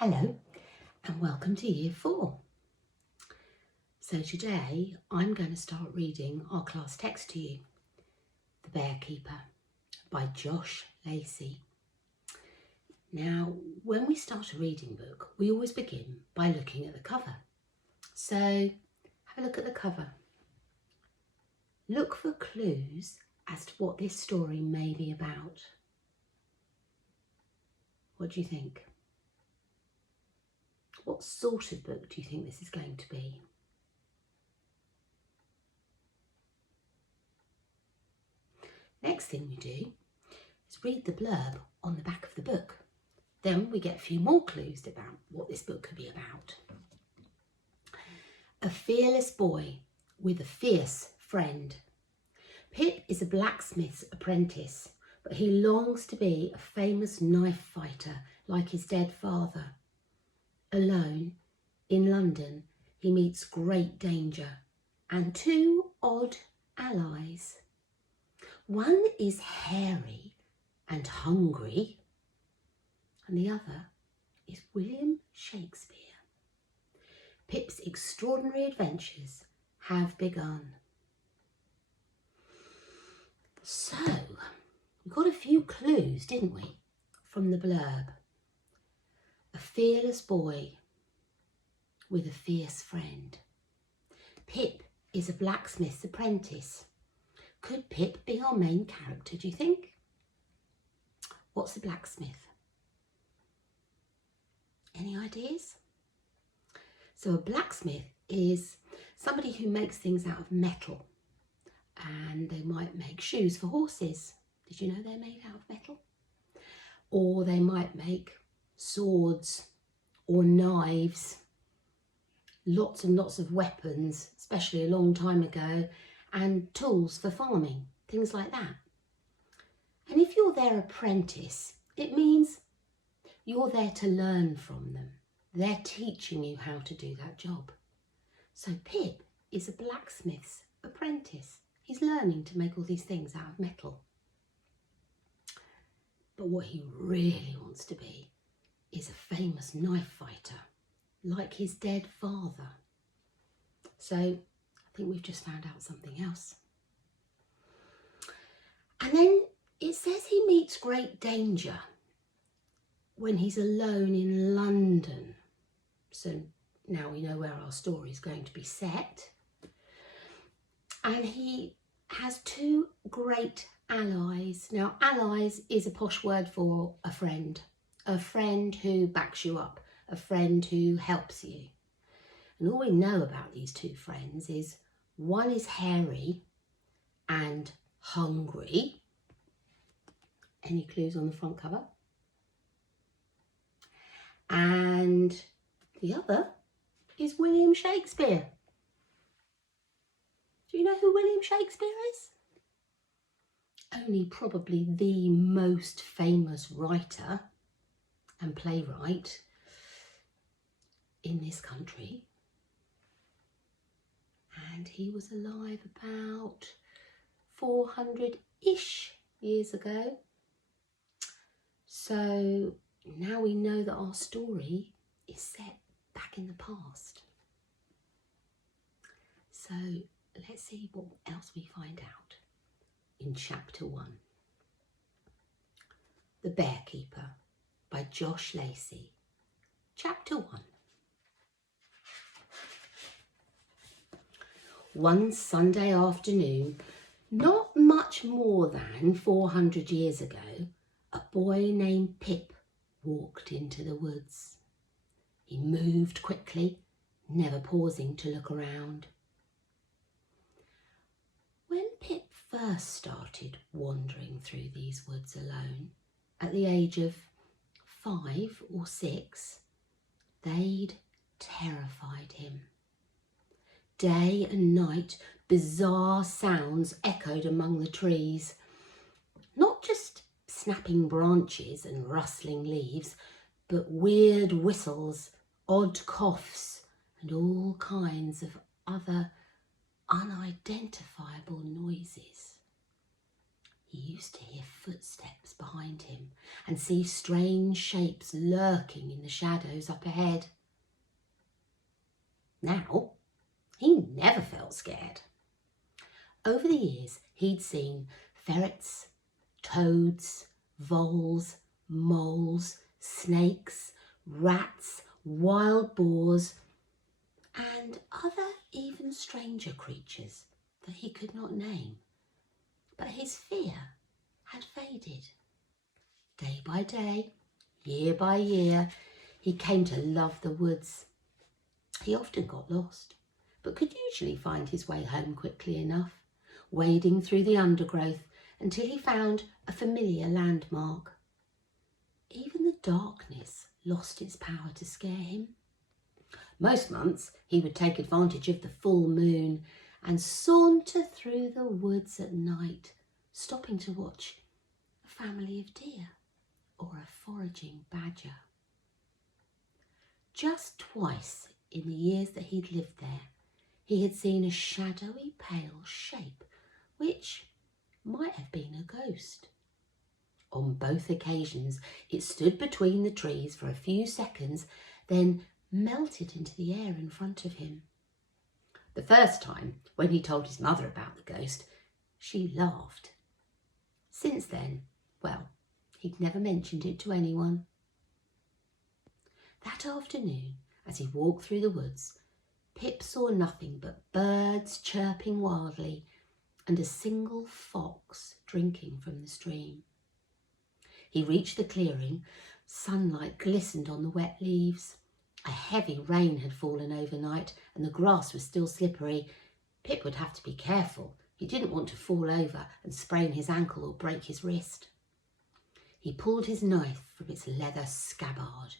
Hello and welcome to Year 4. So today I'm going to start reading our class text to you, The Bearkeeper by Lacey. Now, when we start a reading book, we always begin by looking at the cover. So have a look at the cover. Look for clues as to what this story may be about. What do you think? What sort of book do you think this is going to be? Next thing we do is read the blurb on the back of the book. Then we get a few more clues about what this book could be about. A fearless boy with a fierce friend. Pip is a blacksmith's apprentice, but he longs to be a famous knife fighter like his dead father. Alone, in London, he meets great danger and two odd allies. One is hairy and hungry, and the other is William Shakespeare. Pip's extraordinary adventures have begun. So, we got a few clues, didn't we, from the blurb. A fearless boy with a fierce friend. Pip is a blacksmith's apprentice. Could Pip be our main character, do you think? What's a blacksmith? Any ideas? So a blacksmith is somebody who makes things out of metal, and they might make shoes for horses. Did you know they're made out of metal? Or they might make swords or knives, lots and lots of weapons, especially a long time ago, and tools for farming, things like that. And if you're their apprentice, it means you're there to learn from them. They're teaching you how to do that job. So Pip is a blacksmith's apprentice. He's learning to make all these things out of metal. But what he really wants to be is a famous knife fighter, like his dead father. So I think we've just found out something else. And then it says he meets great danger when he's alone in London. So now we know where our story is going to be set. And he has two great allies. Now, allies is a posh word for a friend who backs you up, a friend who helps you. And all we know about these two friends is one is hairy and hungry. Any clues on the front cover? And the other is William Shakespeare. Do you know who William Shakespeare is? Only probably the most famous writer and playwright in this country. And he was alive about 400-ish years ago. So now we know that our story is set back in the past. So let's see what else we find out in chapter 1. The Bearkeeper by Lacey. Chapter 1. One Sunday afternoon, not much more than 400 years ago, a boy named Pip walked into the woods. He moved quickly, never pausing to look around. When Pip first started wandering through these woods alone, at the age of 5 or 6, they'd terrified him. Day and night, bizarre sounds echoed among the trees. Not just snapping branches and rustling leaves, but weird whistles, odd coughs, and all kinds of other unidentifiable noises. He used to hear footsteps behind him and see strange shapes lurking in the shadows up ahead. Now, he never felt scared. Over the years, he'd seen ferrets, toads, voles, moles, snakes, rats, wild boars, and other even stranger creatures that he could not name. But his fear had faded. Day by day, year by year, he came to love the woods. He often got lost, but could usually find his way home quickly enough, wading through the undergrowth until he found a familiar landmark. Even the darkness lost its power to scare him. Most months he would take advantage of the full moon and saunter through the woods at night, stopping to watch a family of deer or a foraging badger. Just twice in the years that he'd lived there, he had seen a shadowy pale shape, which might have been a ghost. On both occasions, it stood between the trees for a few seconds, then melted into the air in front of him. The first time, when he told his mother about the ghost, she laughed. Since then, well, he'd never mentioned it to anyone. That afternoon, as he walked through the woods, Pip saw nothing but birds chirping wildly and a single fox drinking from the stream. He reached the clearing. Sunlight glistened on the wet leaves. A heavy rain had fallen overnight and the grass was still slippery. Pip would have to be careful. He didn't want to fall over and sprain his ankle or break his wrist. He pulled his knife from its leather scabbard.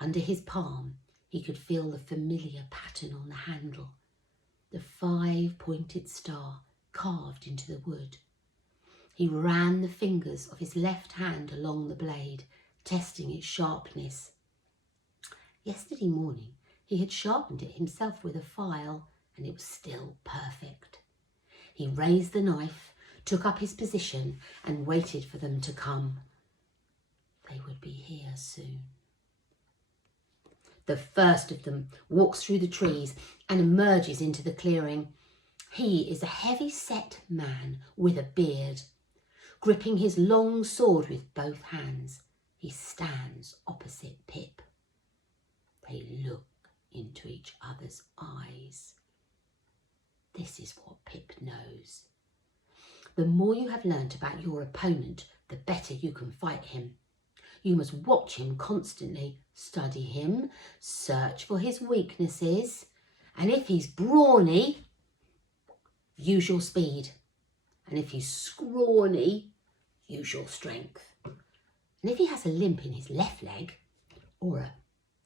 Under his palm, he could feel the familiar pattern on the handle, the 5-pointed star carved into the wood. He ran the fingers of his left hand along the blade, testing its sharpness. Yesterday morning, he had sharpened it himself with a file, and it was still perfect. He raised the knife, took up his position, and waited for them to come. They would be here soon. The first of them walks through the trees and emerges into the clearing. He is a heavy-set man with a beard. Gripping his long sword with both hands, he stands opposite Pip. They look into each other's eyes. This is what Pip knows. The more you have learnt about your opponent, the better you can fight him. You must watch him constantly, study him, search for his weaknesses, and if he's brawny, use your speed. And if he's scrawny, use your strength. And if he has a limp in his left leg or a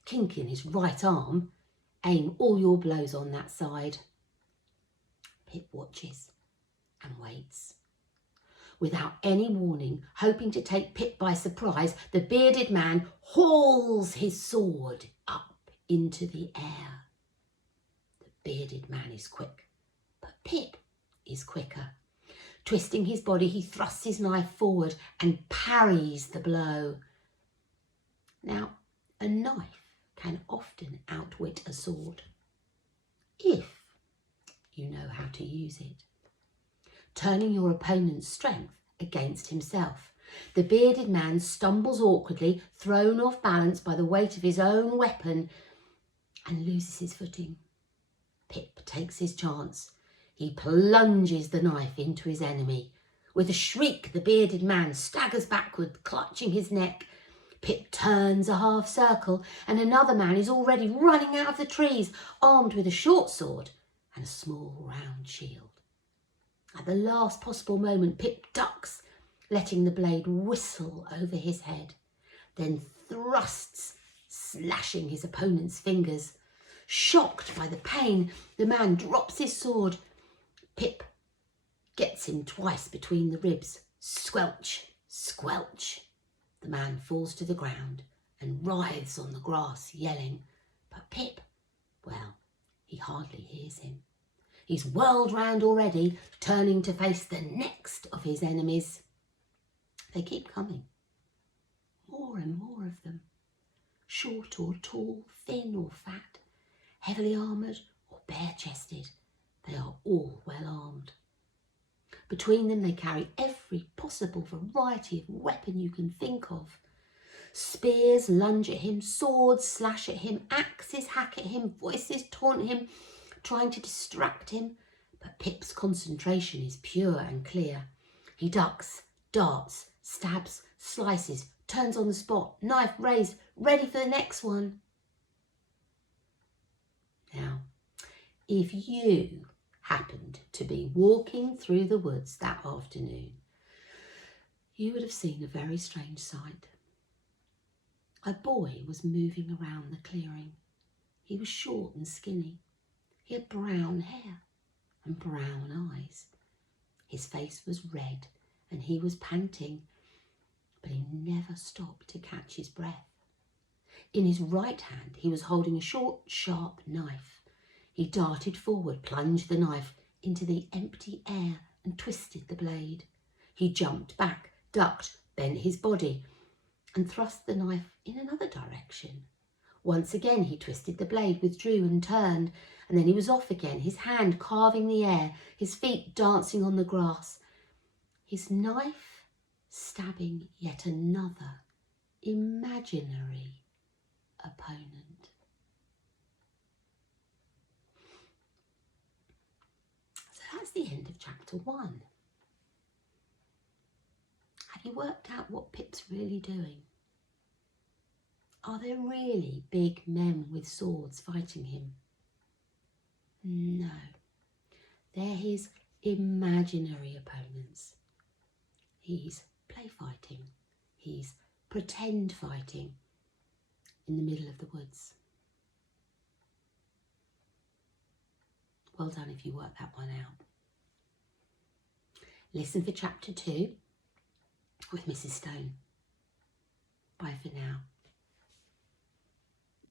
kink in his right arm, aim all your blows on that side. Pip watches and waits. Without any warning, hoping to take Pip by surprise, the bearded man hauls his sword up into the air. The bearded man is quick, but Pip is quicker. Twisting his body, he thrusts his knife forward and parries the blow. Now, a knife can often outwit a sword, if you know how to use it. Turning your opponent's strength against himself. The bearded man stumbles awkwardly, thrown off balance by the weight of his own weapon, and loses his footing. Pip takes his chance. He plunges the knife into his enemy. With a shriek, the bearded man staggers backward, clutching his neck. Pip turns a half circle, and another man is already running out of the trees, armed with a short sword and a small round shield. At the last possible moment, Pip ducks, letting the blade whistle over his head, then thrusts, slashing his opponent's fingers. Shocked by the pain, the man drops his sword. Pip gets him twice between the ribs. Squelch, squelch. The man falls to the ground and writhes on the grass, yelling. But Pip, well, he hardly hears him. He's whirled round already, turning to face the next of his enemies. They keep coming. More and more of them. Short or tall, thin or fat, heavily armoured or bare-chested. They are all well armed. Between them they carry every possible variety of weapon you can think of. Spears lunge at him, swords slash at him, axes hack at him, voices taunt him, trying to distract him. But Pip's concentration is pure and clear. He ducks, darts, stabs, slices, turns on the spot, knife raised, ready for the next one. Now, if you happened to be walking through the woods that afternoon, you would have seen a very strange sight. A boy was moving around the clearing. He was short and skinny. He had brown hair and brown eyes. His face was red and he was panting, but he never stopped to catch his breath. In his right hand, he was holding a short, sharp knife. He darted forward, plunged the knife into the empty air and twisted the blade. He jumped back, ducked, bent his body and thrust the knife in another direction. Once again he twisted the blade, withdrew and turned, and then he was off again, his hand carving the air, his feet dancing on the grass, his knife stabbing yet another imaginary opponent. So that's the end of chapter 1. Have you worked out what Pip's really doing? Are there really big men with swords fighting him? No. They're his imaginary opponents. He's play fighting. He's pretend fighting in the middle of the woods. Well done if you worked that one out. Listen for chapter 2 with Mrs. Stone. Bye for now.